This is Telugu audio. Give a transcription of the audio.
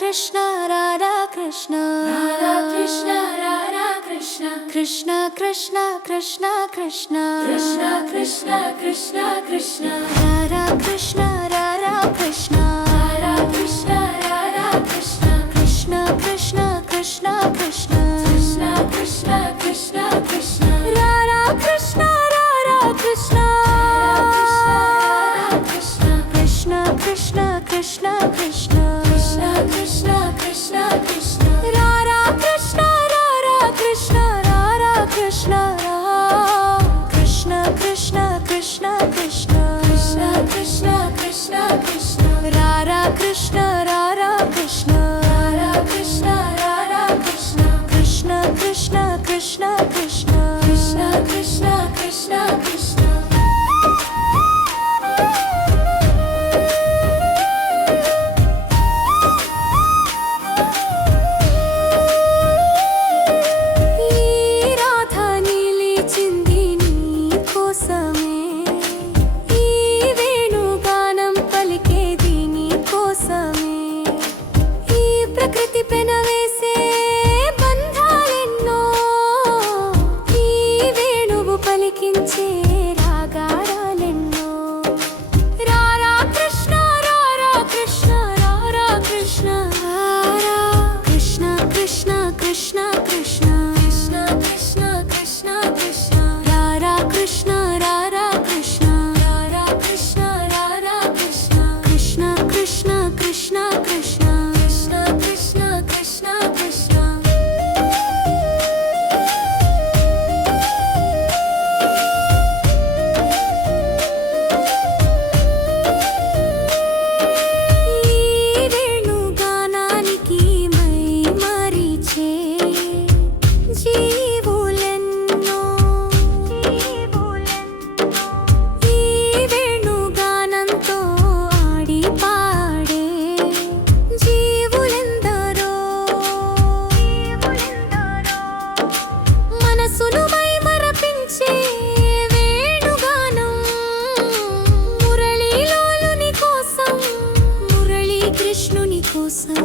Krishna Radha Krishna Radha Krishna Radha Krishna Krishna Krishna Krishna Krishna Krishna Krishna Krishna Krishna Radha Krishna Radha Krishna Radha Krishna Radha Krishna Krishna Krishna Krishna Krishna Krishna Krishna Krishna Krishna Radha Krishna Radha Krishna Krishna Krishna Krishna Krishna Krishna Krishna Krishna Krishna Radha Krishna Radha Krishna Radha Krishna Krishna Krishna Krishna Krishna Krishna Krishna Krishna Krishna Radha Krishna Radha Krishna Radha Krishna Radha Krishna Krishna Krishna Krishna Krishna Krishna Krishna Krishna Krishna ప్రకృతి పెనవేసే బంధాలెన్నో ఈ వేణువు పలికించే రాగాలెన్నో రారా కృష్ణ రారా కృష్ణ రారా కృష్ణ రారా Krishna Krishna Krishna Krishna Krishna Krishna Krishna రారా కృష్ణ రారా Krishna Radha Krishna Radha Krishna Krishna Krishna Krishna Krishna Krishna Krishna Krishna Krishna ఈ వేణుగానానికి మై మరిచే జీవులెన్నో ఈ వేణుగానంతో ఆడి పాడే జీవులెందరో మనసును మై మరపించే వేణుగానం మురళీలోలుని కోసం మురళీ కృష్ణుని కోసం